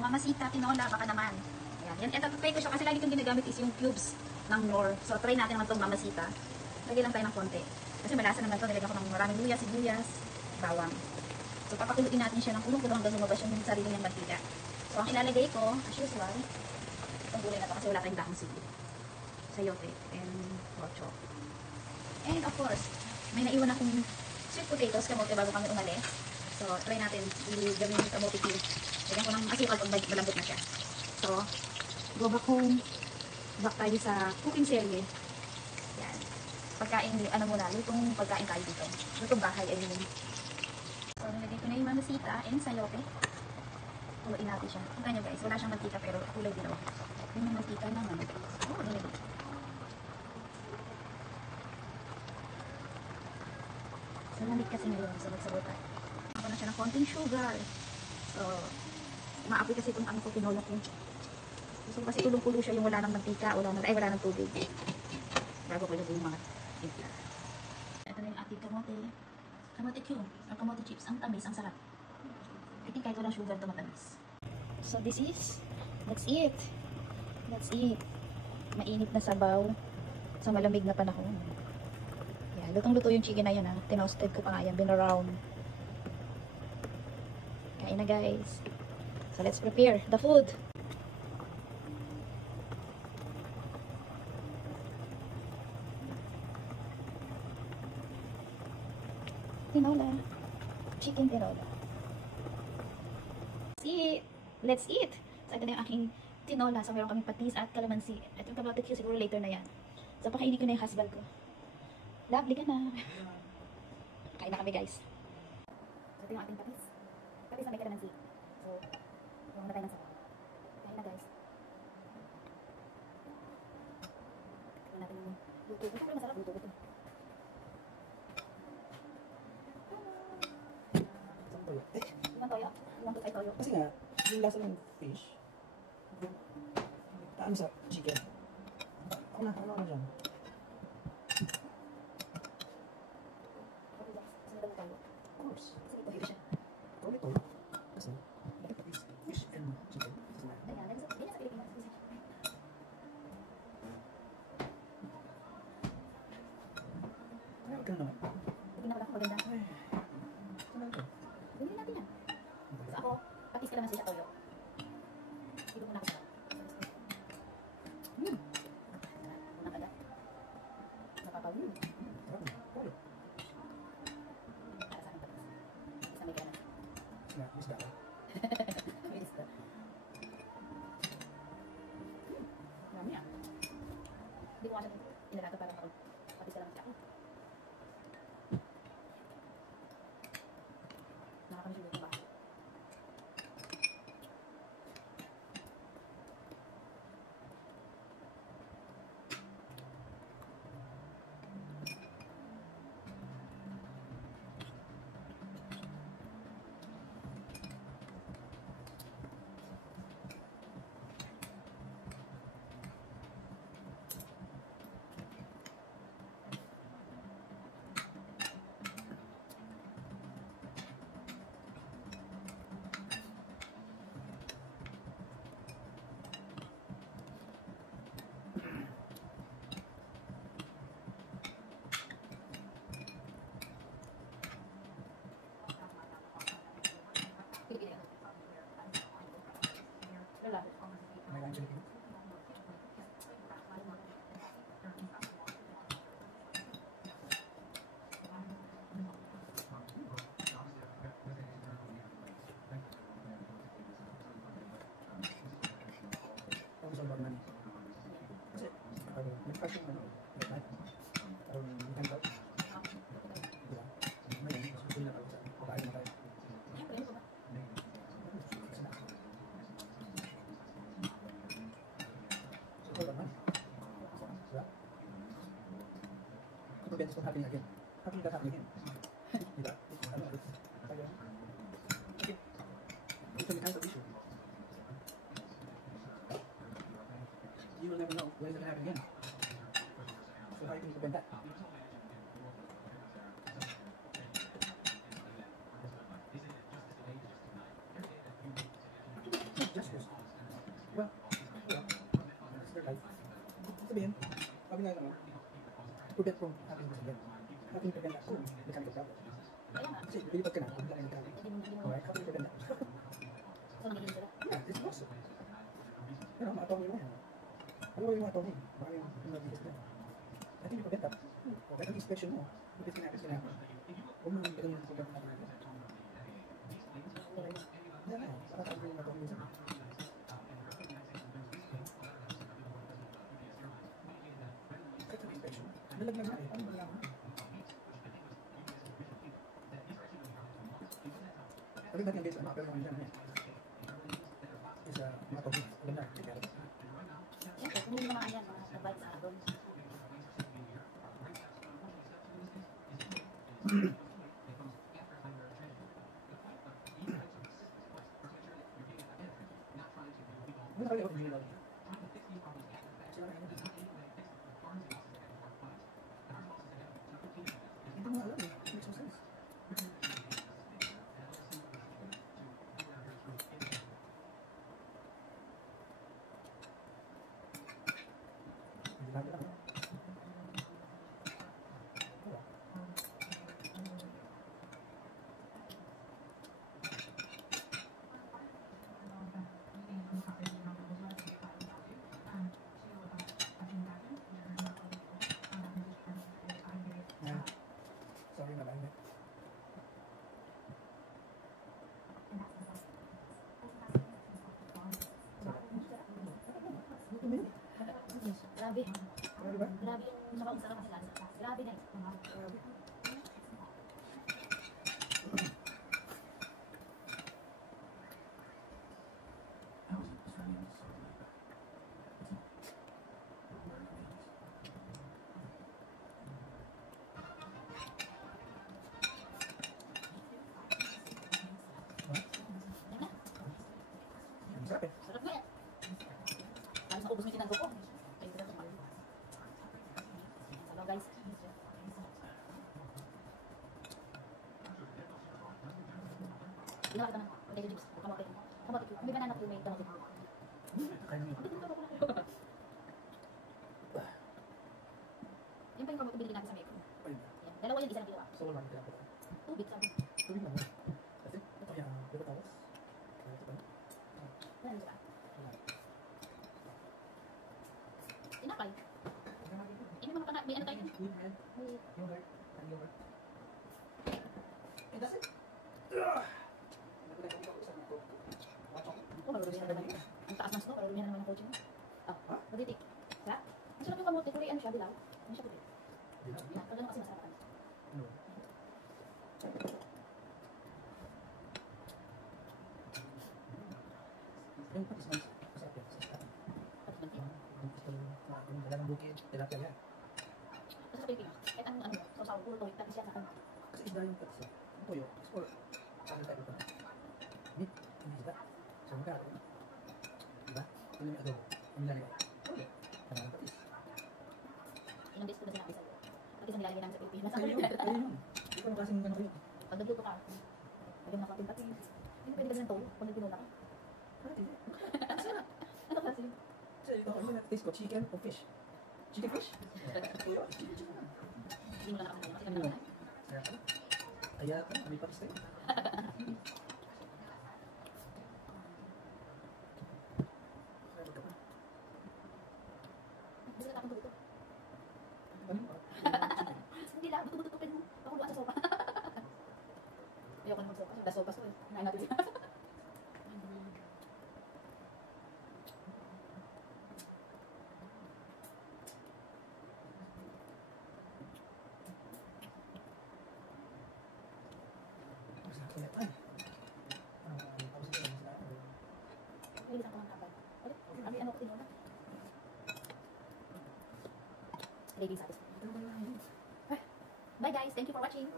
So, mamasita, tinola, baka naman. Ayan. Yan, try ko siya kasi lagi itong ginagamit is yung cubes ng Knorr. So, try natin naman itong mamasita. Lagay lang tayo ng konti. Kasi malasa naman ito. Nilagyan ko ng maraming luya, sibuyas, bawang. So, papakuluin natin siya ng kulong-kulong hanggang lumabas yung sarili niyang mantika. So, ang ilalagay ko, as usual, itong gulay na ito kasi wala tayong dahong sili. Sayote and rocho. And of course, may naiwan akong sweet potatoes, kamote bago kami umalis. So, try natin i-gawin yung kamote cube. Lagyan ko ng asukal pag malambot na siya. So, go back tayo sa cooking series. Yan. Pagkain, ano muna, lutong pagkain tayo dito. Lutong bahay, I mean. So, nilagay ko na yung mamasita and sayote. Kuluin natin siya. Ang kanya guys, wala siyang mantika pero kulay dilaw. Yung mantika naman. Oh, nilagay. So, lamig kasi ngayon. Sabot-sabot tayo. Ako na siya ng konting sugar. So, maapoy kasi itong ang tinola ko. So, kasi tulong-tulo siya yung wala ng mantika, wala ng tubig. Bago ko ilagay yung mga timpla. Ito na yung ating kamote. Kamote cube, or kamote chips. Ang tamis, ang sarap. I think kahit walang sugar ito matamis. So, that's it. That's it. Mainit na sabaw sa malamig na panahon. Yeah, lutong-luto yung chicken na yan ha. Tinoasted ko pa nga yan, binaround. Kain na guys. So, let's prepare the food. Tinola. Chicken tinola. Let's eat. So, ito na yung aking tinola. So, meron kaming patis at kalamansi. At yung kamote cube, siguro later na yan. So, pakainin ko na yung husband ko. Lovely ka na. Kain na kami, guys. So, ito yung ating patis. Patis na may kalamansi. So, yung na tayo ng sabaw. Kain na, guys. Tignan natin yung luto. Ito pala masarap luto. Ibang toyo. Ibang toyo ay toyo. Kasi nga, yung lasa ng fish, taan sa chicken. Ako na dyan. Sinundan mo toyo. Of course. Kasi may toyo siya. Toyo. Kasi, bakit is fish and chicken? Ayan, ganyan sa Pilipinas. Ay, ka na naman. Tingnan ko lang kung maganda. Ay, ano ito? Gawin natin yan. So ako, patis ka naman siya toyo. Dito muna ako sa unang agad. Napapawin. Sarap na. Toyo. Para sa akin patis. Isa may gana. Nga, isda ka. May isda. Marami ah. Hindi ko nga siya inalaga para patis ka naman siya. Nakakamiss yung luto ba? May lunch chicken. Ang sa bag na niya. Kasi, nag-crash yung ano, midnight. Weekend out. Diba? Ngayon, mas gusto na ako sa kain na tayo. So, bag na. Diba? It prevents from happening again. How can that happen again? Diba? Ano, tayo. Okay. Ito may kind of issue. You will never know when it's going to happen again. So how you can prevent that? Yes, yes. Diba? Diba? It's their life. Sabihin, sabi nga naman, prevent from having this event. How can you prevent that? Oh, mechanical problem. Kaya nga. Kasi lilipat ka na, kung lang yung Hindi mo. alright, how can you prevent that? So, nagigiling sila. Yeah, it's possible. Pero mga attorney mo yan. Ano ba yung mga attorney? Baka yung nabigis na. I think you prevent that. Kahit ang inspection mo, if it's kinakit, huwag mo yung ganun yung program na natin. Yan na, baka tayo yung attorney minsan. Kahit ang inspection, nalaglag na eh. Ano ba lang? Sabi natin guys, ano, pero naman dyan eh. Is mga attorney. Alam na, take care of it. Siyempre, kung hindi naman yan, mga nag-bike sa doon. Ano kaya ako engineer natin? Hindi mo alam eh. Makes no sense. Hindi natin alam. Wala. Yeah. Sorry na lang eh. Grabe. Ano ba? Grabe yung nakausap ka sila. Grabe guys. Grabe. Ang sarap eh. Sarap nga yan. Halos naubos mo yung tinanggo ko. Ayun sila tumal. Sabaw guys. Ginawa kita ng potato chips. Kamote. Kamote. May banana ko may kamote. Kaya nyo. Yan pa yung kamote binili natin sa Mekong. Ayun. Yan. Dalawa yan, isa lang ginawa. So, wala nang kailangan. Tubig sabi. Tubig lang. That's it. Ito kaya, pero tapos. Kaya ito pa. Wala nang sila. Wala. Tinapay. Ini mga kana, may ano tayo. Yogurt. May Yogurt. And yogurt. And that's it. oh, marurumihan na naman. Ang taas ng snow, marurumihan na naman ang coach mo. Ah, Ha? maditik. Sa? Ang sarap yung kamote, Korean siya, dilaw. Ano siya puti? Yan, pag ano kasi masarap kan. Ano? Yung patis man, masarap yan. Sa start. Tapos bantin. Yung dala ng bukid, tilapia yan. Tapos sa Pilipino, kahit ang ano, sausaw, puro toy, tapos siya sa kan. Kasi isda yung patis. Yung toyo, is for ano tayo pa. Meat, hindi isda. So, magkakaroon. Diba? Kung may adobo, ang lalagay. Toyo. Tama ng patis. Ilang beses ko na sinabi sa'yo. Patis ang nilalagay namin sa Pilipinas. Ayun yun, ayun yun. Di ba kasing ano kayo? Pag nagluto ka, pag yung nakatin patis. Hindi pwede ka ng toyo, pag nagpinula ka. Pati. Ano kasi? Kasi ito, ano na-taste ko, chicken o fish? Chicken fish? Toyo, chicken. Hindi mo lang nakakasama kasi kami naman. Sarap ka. Kaya ka, may patis tayo. Sarap ka pa. Hindi sila tapang dito. Ano ba? Hindi lang, buto-butupin mo. Pakuluan sa sopa. Ayoko na magsopa. Kasi sopa so eh. Nain natin siya. Masarap kaya tayo. Tapos ito, masarap. Nilisan ko ng kapal. Ano ko tinula? Ladies satisfied. Bye guys, thank you for watching.